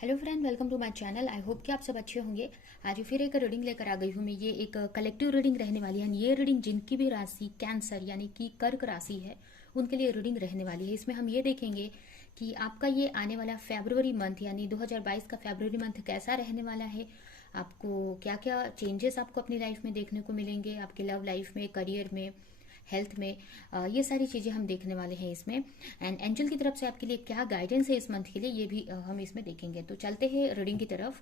Hello friend, welcome to my channel. I hope कि आप सब अच्छे होंगे। आज फिर एक रीडिंग लेकर आ गई हूँ मैं। ये एक कलेक्टिव रीडिंग रहने वाली है। ये रीडिंग जिनकी भी राशि कैंसर यानी कि कर्क राशि है उनके लिए रीडिंग रहने वाली है। इसमें हम ये देखेंगे कि आपका ये आने वाला फेब्रुअरी मंथ यानी 2022 का फेब्रुअरी मंथ कैसा रहने वाला है। आपको क्या क्या चेंजेस आपको अपनी लाइफ में देखने को मिलेंगे, आपके लव लाइफ में, करियर में, हेल्थ में। ये सारी चीज़ें हम देखने वाले हैं इसमें। एंड एंजल की तरफ से आपके लिए क्या गाइडेंस है इस मंथ के लिए, ये भी हम इसमें देखेंगे। तो चलते हैं रीडिंग की तरफ।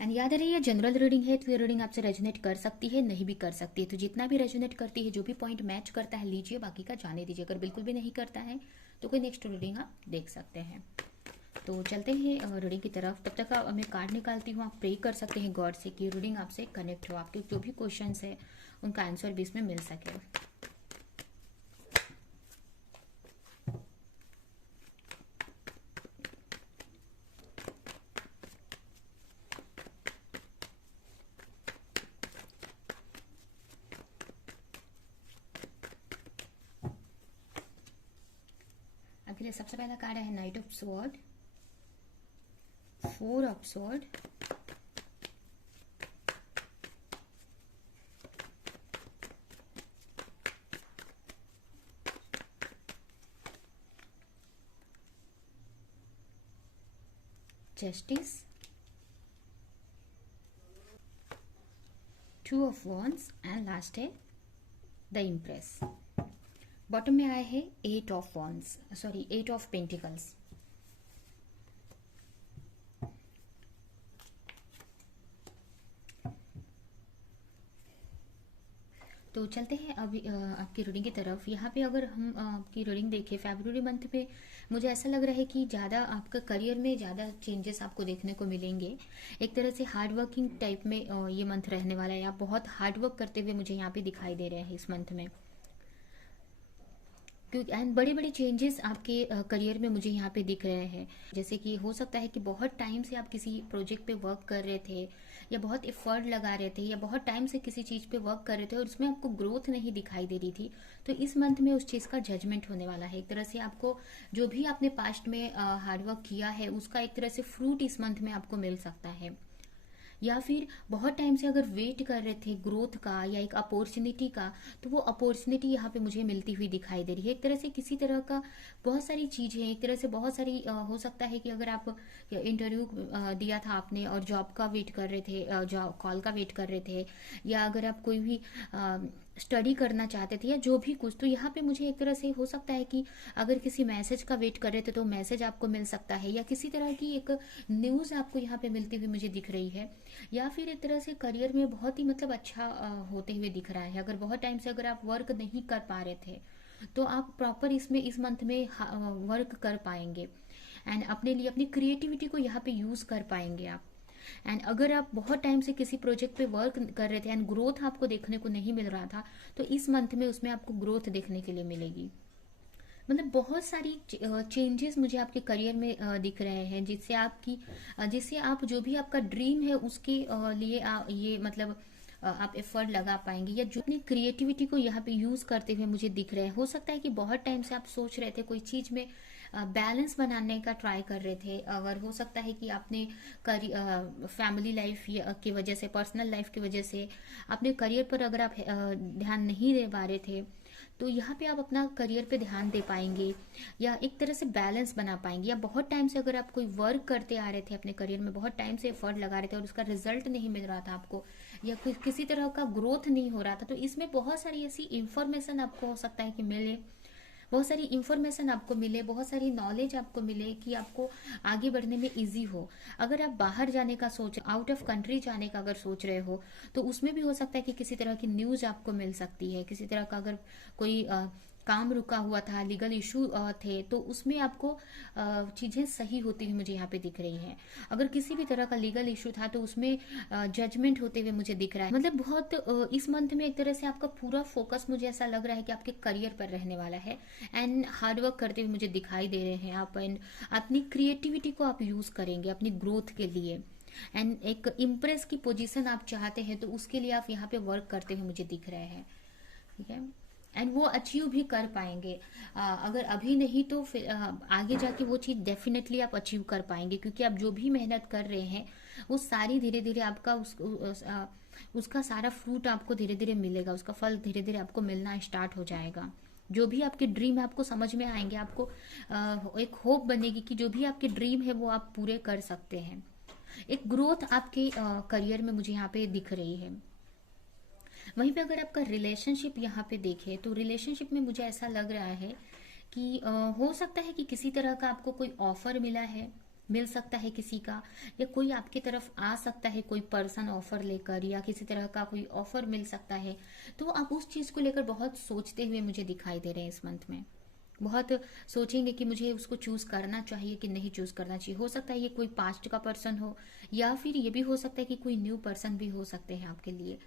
एंड याद रहे ये जनरल रीडिंग है, तो ये रीडिंग आपसे रेजोनेट कर सकती है, नहीं भी कर सकती है। तो जितना भी रेजोनेट करती है, जो भी पॉइंट मैच करता है लीजिए, बाकी का जाने दीजिए। अगर बिल्कुल भी नहीं करता है तो कोई नेक्स्ट रीडिंग आप देख सकते हैं। तो चलते हैं रीडिंग की तरफ। तब तक मैं कार्ड निकालती हूँ। आप प्रे कर सकते हैं गॉड से कि रीडिंग आपसे कनेक्ट हो, आपके जो भी क्वेश्चंस है उनका आंसर भी इसमें मिल सके। आपके लिए सबसे पहला कार्ड है night of sword, 4 of sword, justice, 2 of wands and last है द इम्प्रेस। बॉटम में आए हैं 8 of wands, sorry 8 of pentacles. तो चलते हैं अभी आपकी रीडिंग की तरफ। यहाँ पे अगर हम आपकी रीडिंग देखें फरवरी मंथ में, मुझे ऐसा लग रहा है कि ज़्यादा आपका करियर में ज़्यादा चेंजेस आपको देखने को मिलेंगे। एक तरह से हार्ड वर्किंग टाइप में ये मंथ रहने वाला है। आप बहुत हार्ड वर्क करते हुए मुझे यहाँ पे दिखाई दे रहे हैं इस मंथ में। क्योंकि एंड बड़े बड़े चेंजेस आपके करियर में मुझे यहाँ पे दिख रहे हैं। जैसे कि हो सकता है कि बहुत टाइम से आप किसी प्रोजेक्ट पे वर्क कर रहे थे, या बहुत एफर्ट लगा रहे थे, या बहुत टाइम से किसी चीज़ पे वर्क कर रहे थे और उसमें आपको ग्रोथ नहीं दिखाई दे रही थी। तो इस मंथ में उस चीज़ का जजमेंट होने वाला है। एक तरह से आपको जो भी आपने पास्ट में हार्डवर्क किया है उसका एक तरह से फ्रूट इस मंथ में आपको मिल सकता है। या फिर बहुत टाइम से अगर वेट कर रहे थे ग्रोथ का या एक अपॉर्चुनिटी का, तो वो अपॉर्चुनिटी यहाँ पे मुझे मिलती हुई दिखाई दे रही है। एक तरह से किसी तरह का बहुत सारी चीजें, एक तरह से बहुत सारी हो सकता है कि अगर आप इंटरव्यू दिया था आपने और जॉब का वेट कर रहे थे, जॉब कॉल का वेट कर रहे थे, या अगर आप कोई भी स्टडी करना चाहते थे या जो भी कुछ, तो यहाँ पे मुझे एक तरह से हो सकता है कि अगर किसी मैसेज का वेट कर रहे थे तो मैसेज आपको मिल सकता है, या किसी तरह की एक न्यूज़ आपको यहाँ पे मिलती हुई मुझे दिख रही है। या फिर एक तरह से करियर में बहुत ही मतलब अच्छा होते हुए दिख रहा है। अगर बहुत टाइम से अगर आप वर्क नहीं कर पा रहे थे तो आप प्रॉपर इसमें इस मंथ में वर्क कर पाएंगे। एंड अपने लिए अपनी क्रिएटिविटी को यहाँ पे यूज कर पाएंगे आप। एंड अगर आप बहुत टाइम से किसी प्रोजेक्ट पे वर्क कर रहे थे एंड ग्रोथ आपको देखने को नहीं मिल रहा था, तो इस मंथ में उसमें आपको ग्रोथ देखने के लिए मिलेगी। मतलब बहुत सारी चेंजेस मुझे आपके करियर में दिख रहे हैं, जिससे आप जो भी आपका ड्रीम है उसके लिए ये मतलब आप एफर्ट लगा पाएंगे, या जो अपनी क्रिएटिविटी को यहाँ पे यूज करते हुए मुझे दिख रहे हैं। हो सकता है कि बहुत टाइम से आप सोच रहे थे कोई चीज में बैलेंस बनाने का ट्राई कर रहे थे। अगर हो सकता है कि आपने फैमिली लाइफ की वजह से, पर्सनल लाइफ की वजह से अपने करियर पर अगर आप ध्यान नहीं दे पा रहे थे, तो यहाँ पे आप अपना करियर पे ध्यान दे पाएंगे या एक तरह से बैलेंस बना पाएंगे। या बहुत टाइम से अगर आप कोई वर्क करते आ रहे थे अपने करियर में, बहुत टाइम से एफर्ट लगा रहे थे और उसका रिजल्ट नहीं मिल रहा था आपको, या किसी तरह का ग्रोथ नहीं हो रहा था, तो इसमें बहुत सारी ऐसी इंफॉर्मेशन आपको हो सकता है कि मिले, बहुत सारी इंफॉर्मेशन आपको मिले, बहुत सारी नॉलेज आपको मिले कि आपको आगे बढ़ने में इजी हो। अगर आप बाहर जाने का सोच, आउट ऑफ कंट्री जाने का अगर सोच रहे हो, तो उसमें भी हो सकता है कि किसी तरह की न्यूज आपको मिल सकती है। किसी तरह का अगर कोई काम रुका हुआ था, लीगल इशू थे, तो उसमें आपको चीजें सही होती हुई मुझे यहाँ पे दिख रही हैं। अगर किसी भी तरह का लीगल इशू था तो उसमें जजमेंट होते हुए मुझे दिख रहा है। मतलब बहुत इस मंथ में एक तरह से आपका पूरा फोकस मुझे ऐसा लग रहा है कि आपके करियर पर रहने वाला है। एंड हार्डवर्क करते हुए मुझे दिखाई दे रहे हैं आप। एंड अपनी क्रिएटिविटी को आप यूज करेंगे अपनी ग्रोथ के लिए। एंड एक इम्प्रेस की पोजीशन आप चाहते हैं, तो उसके लिए आप यहाँ पे वर्क करते हुए मुझे दिख रहे हैं। ठीक है। एंड वो अचीव भी कर पाएंगे। अगर अभी नहीं तो फिर आगे जाके वो चीज़ डेफिनेटली आप अचीव कर पाएंगे, क्योंकि आप जो भी मेहनत कर रहे हैं वो सारी धीरे धीरे आपका उसका सारा फ्रूट आपको धीरे धीरे मिलेगा, उसका फल धीरे धीरे आपको मिलना स्टार्ट हो जाएगा। जो भी आपके ड्रीम है आपको समझ में आएंगे, आपको एक होप बनेगी कि जो भी आपके ड्रीम है वो आप पूरे कर सकते हैं। एक ग्रोथ आपके करियर में मुझे यहाँ पे दिख रही है। वहीं पे अगर आपका रिलेशनशिप यहाँ पे देखें तो रिलेशनशिप में मुझे ऐसा लग रहा है कि हो सकता है कि किसी तरह का आपको कोई ऑफर मिला है, मिल सकता है किसी का, या कोई आपकी तरफ आ सकता है, कोई पर्सन ऑफर लेकर, या किसी तरह का कोई ऑफर मिल सकता है। तो आप उस चीज़ को लेकर बहुत सोचते हुए मुझे दिखाई दे रहे हैं इस मंथ में। बहुत सोचेंगे कि मुझे उसको चूज करना चाहिए कि नहीं चूज करना चाहिए। हो सकता है ये कोई पास्ट का पर्सन हो, या फिर ये भी हो सकता है कि कोई न्यू पर्सन भी हो सकते हैं आपके लिए।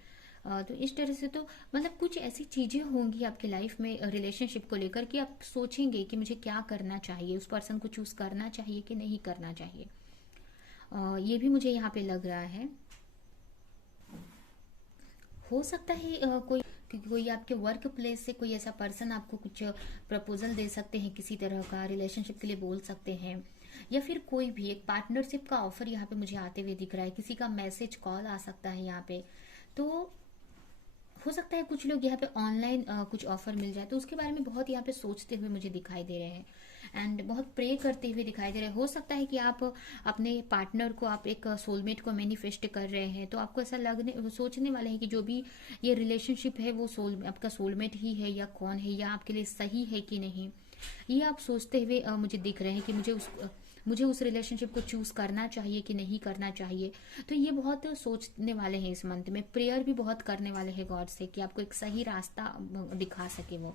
तो इस तरह से तो मतलब कुछ ऐसी चीजें होंगी आपकी लाइफ में रिलेशनशिप को लेकर कि आप सोचेंगे कि मुझे क्या करना चाहिए, उस पर्सन को चूज करना चाहिए कि नहीं करना चाहिए। ये भी मुझे यहाँ पे लग रहा है। हो सकता है क्योंकि कोई आपके वर्क प्लेस से कोई ऐसा पर्सन आपको कुछ प्रपोजल दे सकते हैं, किसी तरह का रिलेशनशिप के लिए बोल सकते हैं, या फिर कोई भी एक पार्टनरशिप का ऑफर यहाँ पे मुझे आते हुए दिख रहा है, किसी का मैसेज कॉल आ सकता है यहाँ पे। तो हो सकता है कुछ लोग यहाँ पे ऑनलाइन कुछ ऑफर मिल जाए, तो उसके बारे में बहुत यहाँ पे सोचते हुए मुझे दिखाई दे रहे हैं, एंड बहुत प्रे करते हुए दिखाई दे रहे हैं। हो सकता है कि आप अपने पार्टनर को, आप एक सोलमेट को मैनिफेस्ट कर रहे हैं, तो आपको ऐसा लगने सोचने वाले हैं कि जो भी ये रिलेशनशिप है वो आपका सोलमेट ही है या कौन है, या आपके लिए सही है कि नहीं, ये आप सोचते हुए मुझे दिख रहे हैं कि मुझे उस रिलेशनशिप को चूज करना चाहिए कि नहीं करना चाहिए। तो ये बहुत सोचने वाले हैं इस मंथ में, प्रेयर भी बहुत करने वाले हैं गॉड से कि आपको एक सही रास्ता दिखा सके वो,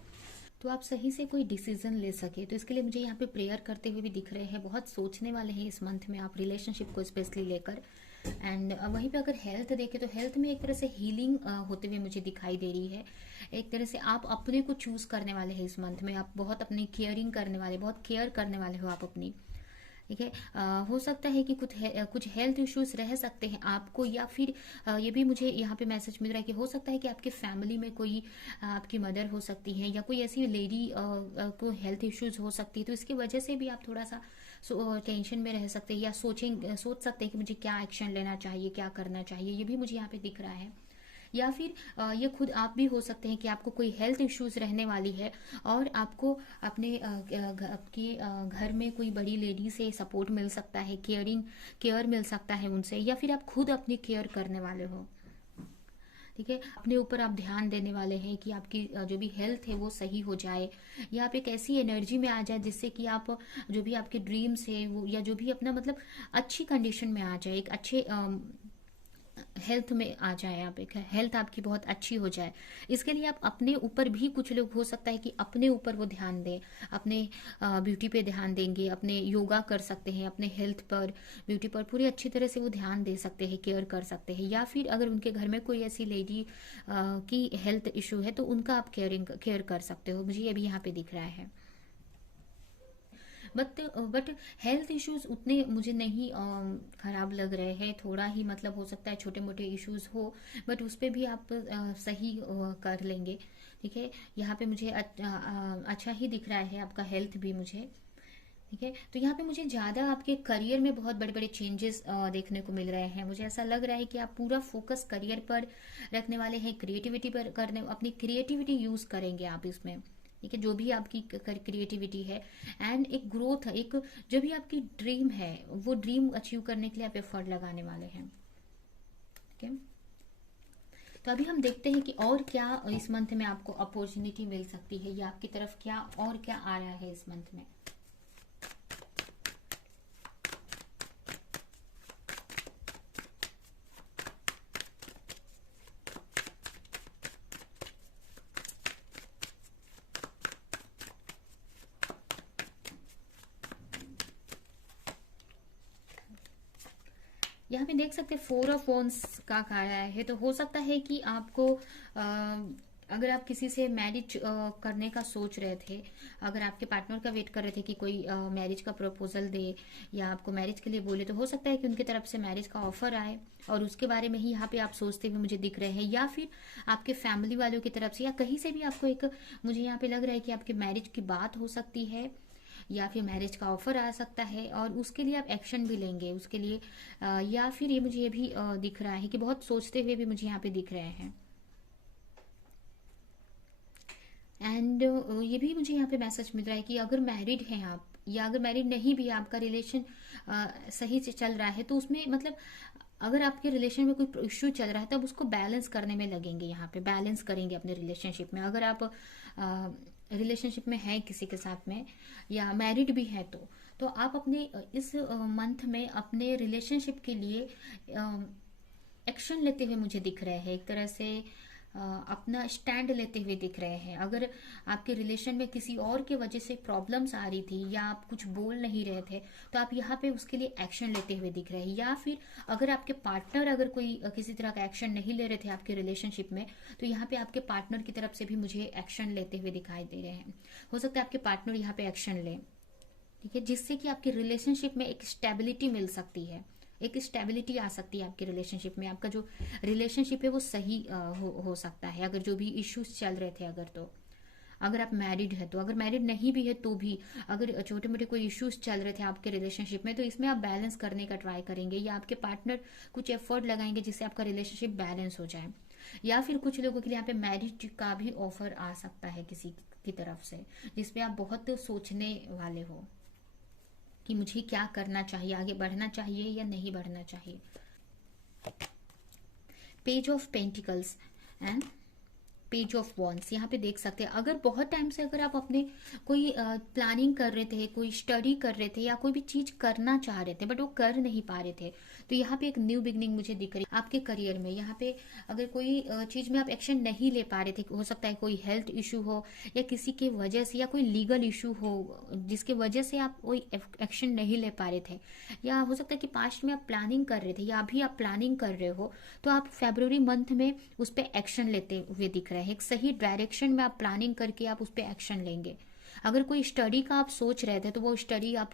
तो आप सही से कोई डिसीजन ले सके। तो इसके लिए मुझे यहाँ पे प्रेयर करते हुए भी दिख रहे हैं, बहुत सोचने वाले हैं इस मंथ में आप रिलेशनशिप को स्पेशली लेकर। एंड वहीं पे अगर हेल्थ देखें तो हेल्थ में एक तरह से हीलिंग होते हुए मुझे दिखाई दे रही है। एक तरह से आप अपने को चूज करने वाले हैं इस मंथ में, आप बहुत अपनी केयरिंग करने वाले, बहुत केयर करने वाले हो आप अपनी। ठीक है। हो सकता है कि कुछ हेल्थ इश्यूज रह सकते हैं आपको, या फिर ये भी मुझे यहाँ पे मैसेज मिल रहा है कि हो सकता है कि आपके फैमिली में कोई आपकी मदर हो सकती है, या कोई ऐसी लेडी को हेल्थ इश्यूज हो सकती है, तो इसकी वजह से भी आप थोड़ा सा टेंशन में रह सकते हैं, या सोच सकते हैं कि मुझे क्या एक्शन लेना चाहिए, क्या करना चाहिए। ये भी मुझे यहाँ पे दिख रहा है। या फिर ये खुद आप भी हो सकते हैं कि आपको कोई हेल्थ इश्यूज रहने वाली है, और आपको अपने आपके घर में कोई बड़ी लेडी से सपोर्ट मिल सकता है, केयर मिल सकता है उनसे, या फिर आप खुद अपनी केयर करने वाले हो। ठीक है, अपने ऊपर आप ध्यान देने वाले हैं कि आपकी जो भी हेल्थ है वो सही हो जाए, या आप एक ऐसी एनर्जी में आ जाए जिससे कि आप जो भी आपके ड्रीम्स है वो, या जो भी अपना मतलब अच्छी कंडीशन में आ जाए, एक अच्छे हेल्थ में आ जाए, आप एक हेल्थ आपकी बहुत अच्छी हो जाए। इसके लिए आप अपने ऊपर भी, कुछ लोग हो सकता है कि अपने ऊपर वो ध्यान दें, अपने ब्यूटी पे ध्यान देंगे, अपने योगा कर सकते हैं, अपने हेल्थ पर, ब्यूटी पर पूरी अच्छी तरह से वो ध्यान दे सकते हैं, केयर कर सकते हैं। या फिर अगर उनके घर में कोई ऐसी लेडी की हेल्थ इशू है तो उनका आप केयर कर सकते हो, मुझे ये भी यहाँ पे दिख रहा है। बट हेल्थ इश्यूज उतने मुझे नहीं खराब लग रहे हैं, थोड़ा ही मतलब हो सकता है छोटे मोटे इश्यूज हो, बट उस पर भी आप सही कर लेंगे। ठीक है, यहाँ पे मुझे अच्छा ही दिख रहा है आपका हेल्थ भी मुझे। ठीक है, तो यहाँ पे मुझे ज़्यादा आपके करियर में बहुत बड़े बड़े चेंजेस देखने को मिल रहे हैं। मुझे ऐसा लग रहा है कि आप पूरा फोकस करियर पर रखने वाले हैं, क्रिएटिविटी पर करने, अपनी क्रिएटिविटी यूज़ करेंगे आप इसमें। ठीक है, जो भी आपकी क्रिएटिविटी है, एंड एक ग्रोथ, एक जो भी आपकी ड्रीम है वो ड्रीम अचीव करने के लिए आप एफर्ट लगाने वाले हैं। ठीक है, तो अभी हम देखते हैं कि और क्या इस मंथ में आपको अपॉर्चुनिटी मिल सकती है, या आपकी तरफ क्या और क्या आ रहा है इस मंथ में। यहाँ पे देख सकते हैं 4 ऑफ वॉन्ड्स का आया है, तो हो सकता है कि आपको अगर आप किसी से मैरिज करने का सोच रहे थे, अगर आपके पार्टनर का वेट कर रहे थे कि कोई मैरिज का प्रपोजल दे या आपको मैरिज के लिए बोले, तो हो सकता है कि उनकी तरफ से मैरिज का ऑफर आए और उसके बारे में ही यहाँ पे आप सोचते हुए मुझे दिख रहे हैं, या फिर आपके फैमिली वालों की तरफ से या कहीं से भी आपको एक, मुझे यहाँ पे लग रहा है कि आपकी मैरिज की बात हो सकती है या फिर मैरिज का ऑफर आ सकता है और उसके लिए आप एक्शन भी लेंगे उसके लिए। या फिर ये मुझे ये भी दिख रहा है कि बहुत सोचते हुए भी मुझे यहाँ पे दिख रहे हैं। एंड ये भी मुझे यहाँ पे मैसेज मिल रहा है कि अगर मैरिड हैं आप या अगर मैरिड नहीं भी, आपका रिलेशन सही से चल रहा है, तो उसमें मतलब अगर आपके रिलेशन में कोई इश्यू चल रहा है तब उसको बैलेंस करने में लगेंगे, यहाँ पे बैलेंस करेंगे अपने रिलेशनशिप में। अगर आप रिलेशनशिप में हैं किसी के साथ में या मैरिड भी है, तो आप अपने इस मंथ में अपने रिलेशनशिप के लिए एक्शन लेते हुए मुझे दिख रहे हैं, एक तरह से अपना स्टैंड लेते हुए दिख रहे हैं। अगर आपके रिलेशन में किसी और की वजह से प्रॉब्लम्स आ रही थी या आप कुछ बोल नहीं रहे थे, तो आप यहाँ पे उसके लिए एक्शन लेते हुए दिख रहे हैं। या फिर अगर आपके पार्टनर अगर कोई किसी तरह का एक्शन नहीं ले रहे थे आपके रिलेशनशिप में, तो यहाँ पे आपके पार्टनर की तरफ से भी मुझे एक्शन लेते हुए दिखाई दे रहे हैं। हो सकता है आपके पार्टनर यहाँ पे एक्शन ले, ठीक है, जिससे कि आपके रिलेशनशिप में एक स्टेबिलिटी मिल सकती है, एक स्टेबिलिटी आ सकती है आपके रिलेशनशिप में। आपका जो रिलेशनशिप है वो सही हो सकता है, अगर जो भी इश्यूज चल रहे थे अगर, तो अगर आप मैरिड है तो, अगर मैरिड नहीं भी है तो भी अगर छोटे मोटे कोई इश्यूज चल रहे थे आपके रिलेशनशिप में, तो इसमें आप बैलेंस करने का ट्राई करेंगे या आपके पार्टनर कुछ एफर्ट लगाएंगे जिससे आपका रिलेशनशिप बैलेंस हो जाए। या फिर कुछ लोगों के लिए यहाँ पे मैरिज का भी ऑफर आ सकता है किसी की तरफ से, जिसपे आप बहुत सोचने वाले हो कि मुझे क्या करना चाहिए, आगे बढ़ना चाहिए या नहीं बढ़ना चाहिए। Page of pentacles and page of wands यहाँ पे देख सकते हैं। अगर बहुत टाइम से अगर आप अपने कोई प्लानिंग कर रहे थे, कोई स्टडी कर रहे थे या कोई भी चीज करना चाह रहे थे बट वो कर नहीं पा रहे थे, तो यहाँ पे एक न्यू बिगनिंग मुझे दिख रही है आपके करियर में। यहाँ पे अगर कोई चीज में आप एक्शन नहीं ले पा रहे थे, हो सकता है कोई हेल्थ इशू हो या किसी के वजह से या कोई लीगल इशू हो जिसके वजह से आप कोई एक्शन नहीं ले पा रहे थे, या हो सकता है कि पास्ट में आप प्लानिंग कर रहे थे या अभी आप प्लानिंग कर रहे हो, तो आप फरवरी मंथ में उस पर एक्शन लेते हुए दिख रहे हैं। एक सही डायरेक्शन में आप प्लानिंग करके आप उस पर एक्शन लेंगे। अगर कोई स्टडी का आप सोच रहे थे तो वो स्टडी आप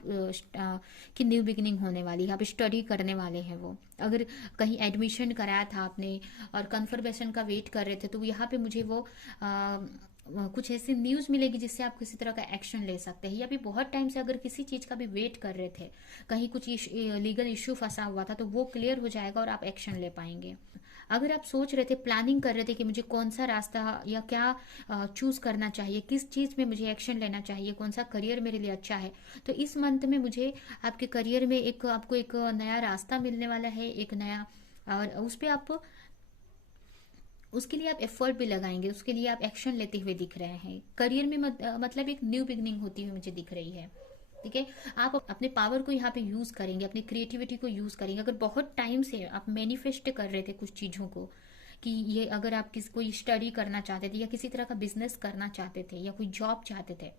की न्यू बिगिनिंग होने वाली है, आप स्टडी करने वाले हैं। वो अगर कहीं एडमिशन कराया था आपने और कंफर्मेशन का वेट कर रहे थे, तो यहाँ पे मुझे वो कुछ ऐसी न्यूज मिलेगी जिससे आप किसी तरह का एक्शन ले सकते हैं। या भी बहुत टाइम से अगर किसी चीज का भी वेट कर रहे थे, कहीं कुछ लीगल इश्यू फंसा हुआ था, तो वो क्लियर हो जाएगा और आप एक्शन ले पाएंगे। अगर आप सोच रहे थे, प्लानिंग कर रहे थे कि मुझे कौन सा रास्ता या क्या चूज करना चाहिए, किस चीज में मुझे एक्शन लेना चाहिए, कौन सा करियर मेरे लिए अच्छा है, तो इस मंथ में मुझे आपके करियर में आपको एक नया रास्ता मिलने वाला है, एक नया, और उस पर आप उसके लिए आप एफर्ट भी लगाएंगे, उसके लिए आप एक्शन लेते हुए दिख रहे हैं। करियर में मतलब एक न्यू बिगनिंग होती हुई मुझे दिख रही है, ठीक है। आप अपने पावर को यहाँ पे यूज करेंगे, अपनी क्रिएटिविटी को यूज करेंगे। अगर बहुत टाइम से आप मैनिफेस्ट कर रहे थे कुछ चीजों को कि ये, अगर आप कोई स्टडी करना चाहते थे या किसी तरह का बिजनेस करना चाहते थे या कोई जॉब चाहते थे,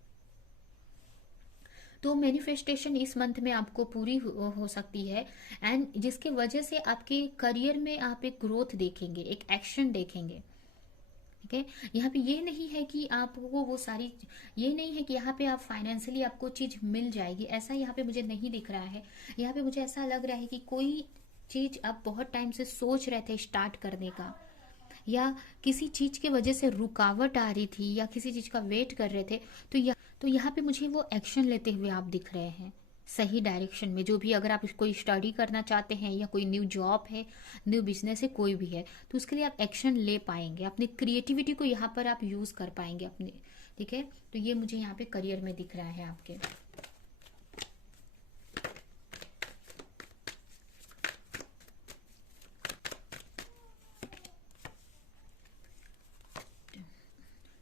तो मैनिफेस्टेशन इस मंथ में आपको पूरी हो सकती है। एंड जिसके वजह से आपके करियर में आप एक ग्रोथ देखेंगे, एक एक्शन देखेंगे, ठीक है। यहाँ पे ये नहीं है कि आपको वो सारी, ये नहीं है कि यहाँ पे आप फाइनेंशियली आपको चीज मिल जाएगी, ऐसा यहाँ पे मुझे नहीं दिख रहा है। यहाँ पे मुझे ऐसा लग रहा है कि कोई चीज आप बहुत टाइम से सोच रहे थे स्टार्ट करने का, या किसी चीज के वजह से रुकावट आ रही थी या किसी चीज का वेट कर रहे थे, तो यहाँ पे मुझे वो एक्शन लेते हुए आप दिख रहे हैं सही डायरेक्शन में। जो भी, अगर आप कोई स्टडी करना चाहते हैं या कोई न्यू जॉब है, न्यू बिजनेस है, कोई भी है, तो उसके लिए आप एक्शन ले पाएंगे, अपनी क्रिएटिविटी को यहाँ पर आप यूज कर पाएंगे अपने, ठीक है। तो ये मुझे यहाँ पे करियर में दिख रहा है आपके।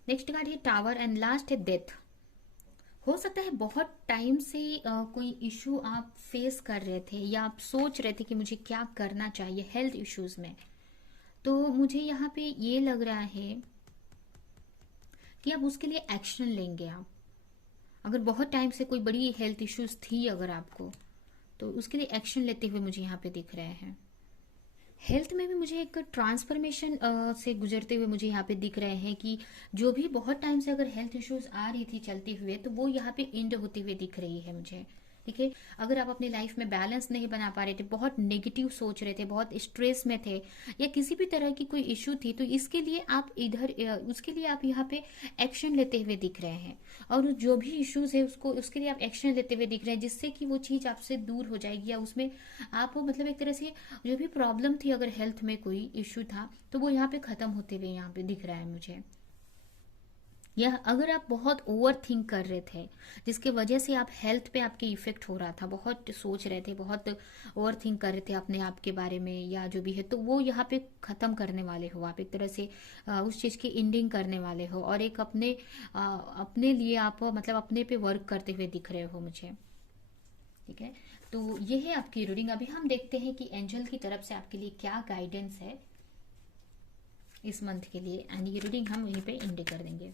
नेक्स्ट कार्ड है टावर एंड लास्ट है डेथ। हो सकता है बहुत टाइम से कोई इशू आप फेस कर रहे थे या आप सोच रहे थे कि मुझे क्या करना चाहिए हेल्थ इश्यूज में, तो मुझे यहाँ पे ये लग रहा है कि आप उसके लिए एक्शन लेंगे। आप अगर बहुत टाइम से कोई बड़ी हेल्थ इश्यूज थी अगर आपको, तो उसके लिए एक्शन लेते हुए मुझे यहाँ पे दिख रहे हैं। हेल्थ में भी मुझे एक ट्रांसफॉर्मेशन से गुजरते हुए मुझे यहाँ पे दिख रहे हैं कि जो भी बहुत टाइम से अगर हेल्थ इश्यूज आ रही थी चलते हुए, तो वो यहाँ पे एंड होते हुए दिख रही है मुझे। ठीक है। अगर आप अपनी लाइफ में बैलेंस नहीं बना पा रहे थे, बहुत नेगेटिव सोच रहे थे, बहुत स्ट्रेस में थे, या किसी भी तरह की कोई इशू थी, तो इसके लिए आप इधर उसके लिए आप यहाँ पे एक्शन लेते हुए दिख रहे हैं। और जो भी इश्यूज है उसको उसके लिए आप एक्शन लेते हुए दिख रहे हैं, जिससे कि वो चीज़ आपसे दूर हो जाएगी, या उसमें आप मतलब एक तरह से जो भी प्रॉब्लम थी, अगर हेल्थ में कोई इश्यू था, तो वो यहाँ पे खत्म होते हुए यहाँ पे दिख रहा है मुझे। या अगर आप बहुत ओवर थिंक कर रहे थे, जिसके वजह से आप हेल्थ पे आपके इफेक्ट हो रहा था, बहुत सोच रहे थे, बहुत ओवर थिंक कर रहे थे अपने आप के बारे में या जो भी है, तो वो यहाँ पे खत्म करने वाले हो आप, एक तरह से उस चीज की एंडिंग करने वाले हो, और एक अपने लिए आप मतलब अपने पे वर्क करते हुए दिख रहे हो मुझे। ठीक है। तो ये है आपकी रीडिंग। अभी हम देखते हैं कि एंजल की तरफ से आपके लिए क्या गाइडेंस है इस मंथ के लिए, एंड ये रीडिंग हम वहीं पे एंड कर देंगे।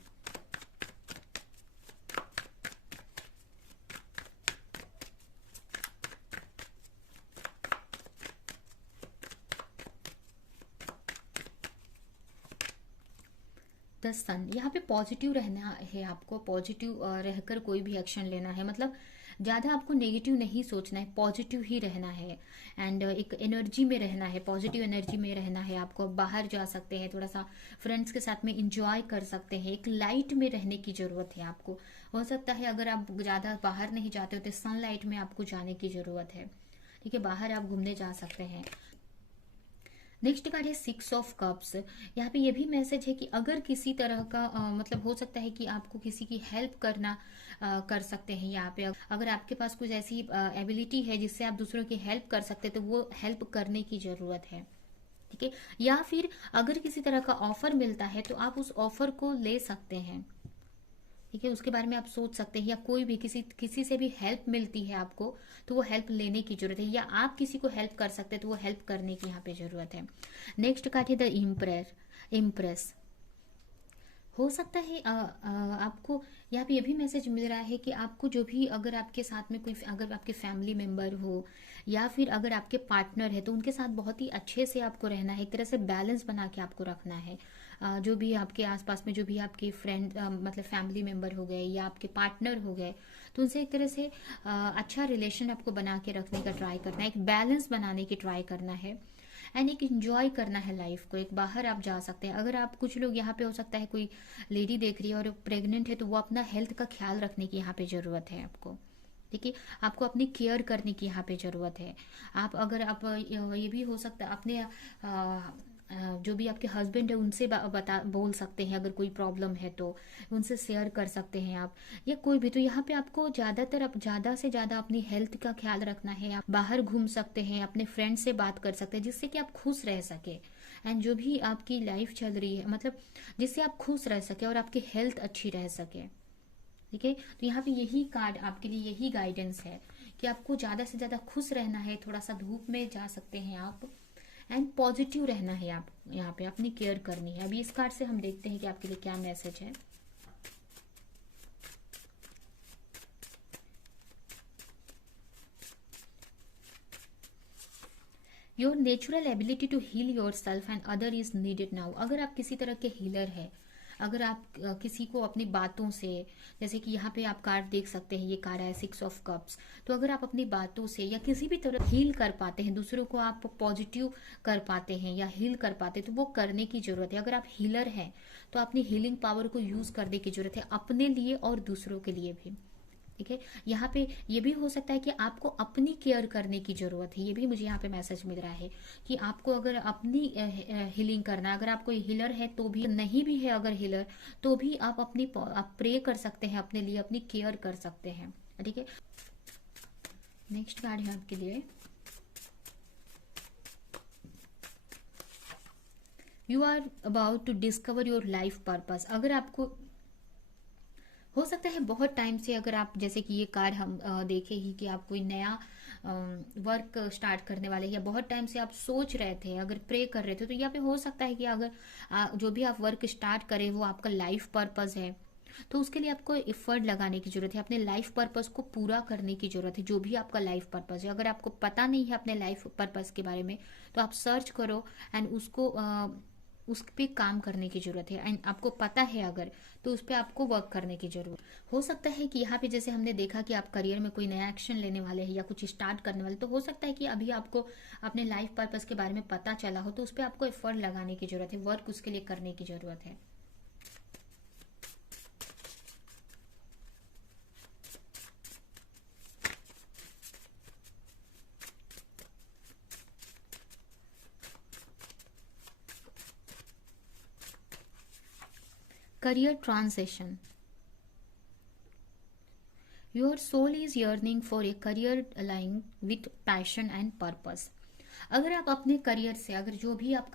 द सन, यहाँ पे पॉजिटिव रहना है आपको, पॉजिटिव रहकर कोई भी एक्शन लेना है, मतलब ज़्यादा आपको नेगेटिव नहीं सोचना है, पॉजिटिव ही रहना है। एंड एक एनर्जी में रहना है, पॉजिटिव एनर्जी में रहना है आपको। आप बाहर जा सकते हैं, थोड़ा सा फ्रेंड्स के साथ में इंजॉय कर सकते हैं, एक लाइट में रहने की ज़रूरत है आपको। हो सकता है अगर आप ज़्यादा बाहर नहीं जाते हो तो सनलाइट में आपको जाने की ज़रूरत है। ठीक है, बाहर आप घूमने जा सकते हैं। नेक्स्ट कार्ड है 6 ऑफ कप्स। यहाँ पे ये भी मैसेज है कि अगर किसी तरह का मतलब हो सकता है कि आपको किसी की हेल्प करना कर सकते हैं यहाँ पे। अगर आपके पास कुछ ऐसी एबिलिटी है जिससे आप दूसरों की हेल्प कर सकते हैं, तो वो हेल्प करने की जरूरत है। ठीक है। या फिर अगर किसी तरह का ऑफर मिलता है तो आप उस ऑफर को ले सकते हैं। ठीक है, उसके बारे में आप सोच सकते हैं, या कोई भी किसी किसी से भी हेल्प मिलती है आपको, तो वो हेल्प लेने की जरूरत है, या आप किसी को हेल्प कर सकते हैं तो वो हेल्प करने की यहाँ पे जरूरत है। नेक्स्ट कार्ड है द इम्प्रेस। हो सकता है आपको यहाँ पे ये भी मैसेज मिल रहा है कि आपको जो भी, अगर आपके साथ में कोई, अगर आपके फैमिली मेंबर हो या फिर अगर आपके पार्टनर है, तो उनके साथ बहुत ही अच्छे से आपको रहना है, एक तरह से बैलेंस बना के आपको रखना है। जो भी आपके आसपास में जो भी आपके फ्रेंड मतलब फैमिली मेंबर हो गए या आपके पार्टनर हो गए, तो उनसे एक तरह से अच्छा रिलेशन आपको बना के रखने का ट्राई करना है, एक बैलेंस बनाने की ट्राई करना है, एंड एक इंजॉय करना है लाइफ को। एक बाहर आप जा सकते हैं, अगर आप, कुछ लोग यहाँ पे हो सकता है कोई लेडी देख रही है और प्रेग्नेंट है, तो वो अपना हेल्थ का ख्याल रखने की यहाँ पे जरूरत है आपको। ठीक है, आपको अपनी केयर करने की यहाँ पे जरूरत है। आप अगर आप ये भी हो सकता है अपने जो भी आपके हस्बैंड है उनसे बता बोल सकते हैं, अगर कोई प्रॉब्लम है तो उनसे शेयर कर सकते हैं आप, या कोई भी। तो यहाँ पे आपको ज्यादातर ज्यादा से ज्यादा अपनी हेल्थ का ख्याल रखना है। आप बाहर घूम सकते हैं, अपने फ्रेंड से बात कर सकते हैं, जिससे कि आप खुश रह सके, एंड जो भी आपकी लाइफ चल रही है, मतलब जिससे आप खुश रह सके और आपकी हेल्थ अच्छी रह सके। ठीक है, तो यहाँ पे यही कार्ड आपके लिए यही गाइडेंस है कि आपको ज्यादा से ज्यादा खुश रहना है, थोड़ा सा धूप में जा सकते हैं आप, एंड पॉजिटिव रहना है। आप यहाँ पे अपनी केयर करनी है। अभी इस कार्ड से हम देखते हैं कि आपके लिए क्या मैसेज है। Your natural ability to heal yourself and other is needed now. अगर आप किसी तरह के हीलर है, अगर आप किसी को अपनी बातों से, जैसे कि यहाँ पे आप कार्ड देख सकते हैं, ये कार्ड है 6 ऑफ कप्स। तो अगर आप अपनी बातों से या किसी भी तरह हील कर पाते हैं, दूसरों को आप पॉजिटिव कर पाते हैं या हील कर पाते हैं, तो वो करने की जरूरत है। अगर आप हीलर हैं तो अपनी हीलिंग पावर को यूज करने की जरूरत है, अपने लिए और दूसरों के लिए भी। ठीक है, यहाँ पे ये भी हो सकता है कि आपको अपनी केयर करने की जरूरत है। ये भी मुझे यहाँ पे मैसेज मिल रहा है कि आपको अगर अपनी हीलिंग करना, अगर आप कोई हीलर है तो भी, नहीं भी है अगर हीलर, तो भी आप आप प्रे कर सकते हैं, अपने लिए अपनी केयर कर सकते हैं। ठीक है, नेक्स्ट कार्ड है आपके लिए, you are about to discover your life purpose. अगर आपको हो सकता है बहुत टाइम से, अगर आप, जैसे कि ये कार्ड हम देखे ही कि आप कोई नया वर्क स्टार्ट करने वाले, या बहुत टाइम से आप सोच रहे थे, अगर प्रे कर रहे थे, तो यहाँ पे हो सकता है कि अगर जो भी आप वर्क स्टार्ट करें वो आपका लाइफ पर्पस है, तो उसके लिए आपको एफर्ट लगाने की जरूरत है, अपने लाइफ पर्पस को पूरा करने की जरूरत है। जो भी आपका लाइफ पर्पस है, अगर आपको पता नहीं है अपने लाइफ पर्पस के बारे में, तो आप सर्च करो एंड उसको उस पे काम करने की जरूरत है। एंड आपको पता है अगर, तो उस पर आपको वर्क करने की जरूरत हो सकता है कि यहाँ पे जैसे हमने देखा कि आप करियर में कोई नया एक्शन लेने वाले हैं या कुछ स्टार्ट करने वाले, तो हो सकता है कि अभी आपको अपने लाइफ पर्पस के बारे में पता चला हो, तो उस पर आपको एफर्ट लगाने की जरूरत है, वर्क उसके लिए करने की जरूरत है। Career transition. Your soul is yearning for a career aligning with passion and purpose. अगर आप अपने करियर से, अगर जो भी आप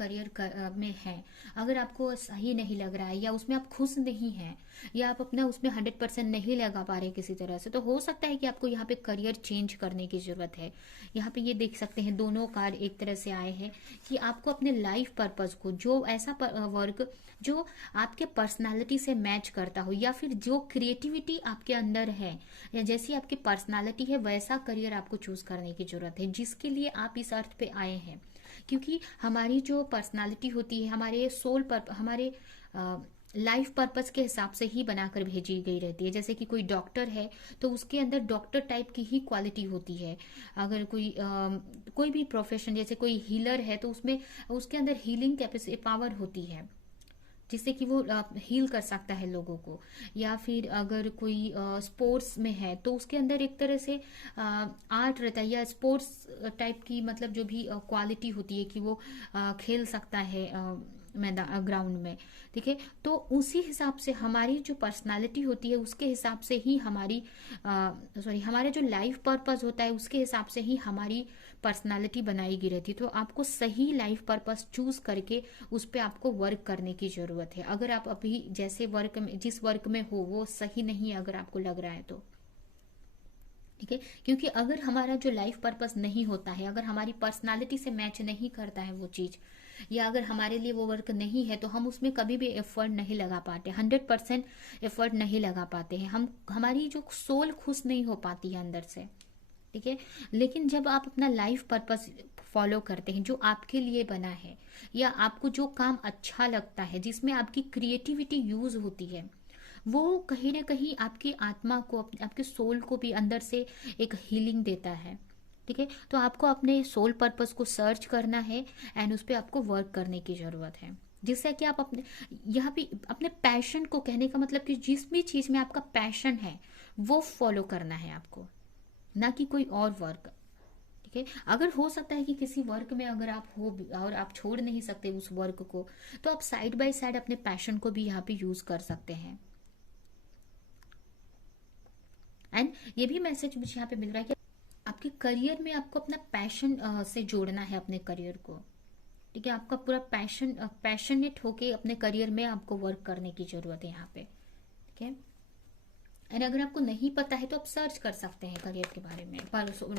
में हैं, अगर आपको सही नहीं लग रहा है या उसमें आप खुश नहीं हैं या आप अपना उसमें 100% नहीं लगा पा रहे किसी तरह से, तो हो सकता है कि आपको यहाँ पे करियर चेंज करने की जरूरत है। यहाँ पे ये देख सकते हैं दोनों कार्ड एक तरह से आए हैं कि आपको अपने लाइफ पर्पस को, जो ऐसा वर्क जो आपके पर्सनालिटी से मैच करता हो या फिर जो क्रिएटिविटी आपके अंदर है या जैसी आपकी पर्सनालिटी है, वैसा करियर आपको चूज करने की जरूरत है जिसके लिए आप इस अर्थ पे आए हैं। क्योंकि हमारी जो पर्सनालिटी होती है, हमारे सोल पर, हमारे लाइफ पर्पस के हिसाब से ही बनाकर भेजी गई रहती है। जैसे कि कोई डॉक्टर है तो उसके अंदर डॉक्टर टाइप की ही क्वालिटी होती है। अगर कोई भी प्रोफेशन, जैसे कोई हीलर है तो उसमें उसके अंदर हीलिंग कैपेसिटी पावर होती है जिससे कि वो हील कर सकता है लोगों को। या फिर अगर कोई स्पोर्ट्स में है तो उसके अंदर एक तरह से आर्ट रहता है या स्पोर्ट्स टाइप की, मतलब जो भी क्वालिटी होती है कि वो खेल सकता है मैदान ग्राउंड में। ठीक है, तो उसी हिसाब से हमारी जो पर्सनालिटी होती है उसके हिसाब से ही हमारे जो लाइफ पर्पस होता है उसके हिसाब से ही हमारी पर्सनालिटी बनाई गई रहती है। तो आपको सही लाइफ पर्पस चूज करके उस पर आपको वर्क करने की जरूरत है। अगर आप अभी जैसे वर्क में, जिस वर्क में हो वो सही नहीं है अगर आपको लग रहा है तो, ठीक है। क्योंकि अगर हमारा जो लाइफ पर्पस नहीं होता है, अगर हमारी पर्सनालिटी से मैच नहीं करता है वो चीज, या अगर हमारे लिए वो वर्क नहीं है, तो हम उसमें कभी भी एफर्ट नहीं लगा पाते, 100% एफर्ट नहीं लगा पाते हैं। हमारी जो सोल खुश नहीं हो पाती है अंदर से। ठीक है, लेकिन जब आप अपना लाइफ पर्पस फॉलो करते हैं जो आपके लिए बना है, या आपको जो काम अच्छा लगता है, जिसमें आपकी क्रिएटिविटी यूज होती है, वो कहीं ना कहीं आपकी आत्मा को, आपके सोल को भी अंदर से एक हीलिंग देता है। ठीक है, तो आपको अपने सोल पर्पस को सर्च करना है एंड उस पर आपको वर्क करने की जरूरत है, जिससे कि आप अपने यहाँ पे अपने पैशन को, कहने का मतलब कि जिस भी चीज में आपका पैशन है वो फॉलो करना है आपको, ना कि कोई और वर्क। ठीक है, अगर हो सकता है कि किसी वर्क में अगर आप हो और आप छोड़ नहीं सकते उस वर्क को, तो आप साइड बाय साइड अपने पैशन को भी यहाँ पे यूज कर सकते हैं। एंड ये भी मैसेज मुझे यहाँ पे मिल रहा है कि आपके करियर में आपको अपना पैशन से जोड़ना है अपने करियर को। ठीक है, आपका पूरा पैशनेट होके अपने करियर में आपको वर्क करने की जरूरत है यहाँ पे। ठीक है, एंड अगर आपको नहीं पता है तो आप सर्च कर सकते हैं करियर के बारे में,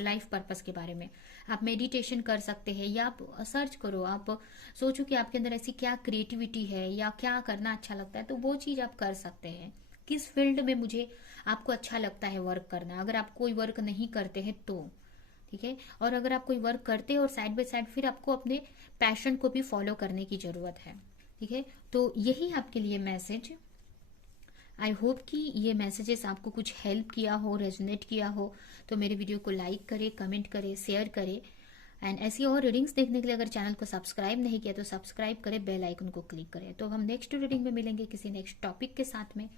लाइफ पर्पस के बारे में। आप मेडिटेशन कर सकते हैं या आप सर्च करो, आप सोचो कि आपके अंदर ऐसी क्या क्रिएटिविटी है या क्या करना अच्छा लगता है, तो वो चीज आप कर सकते हैं। किस फील्ड में मुझे आपको अच्छा लगता है वर्क करना, अगर आप कोई वर्क नहीं करते हैं तो। ठीक है, और अगर आप कोई वर्क करते हैं और साइड बाय साइड फिर आपको अपने पैशन को भी फॉलो करने की जरूरत है। ठीक है, तो यही आपके लिए मैसेज। आई होप कि ये मैसेजेस आपको कुछ हेल्प किया हो, रेजोनेट किया हो। तो मेरे वीडियो को लाइक करें, कमेंट करें, शेयर करें। एंड ऐसी और रीडिंग्स देखने के लिए अगर चैनल को सब्सक्राइब नहीं किया तो सब्सक्राइब करें, बेल आइकन को क्लिक करें। तो हम नेक्स्ट रीडिंग में मिलेंगे किसी नेक्स्ट टॉपिक के साथ में।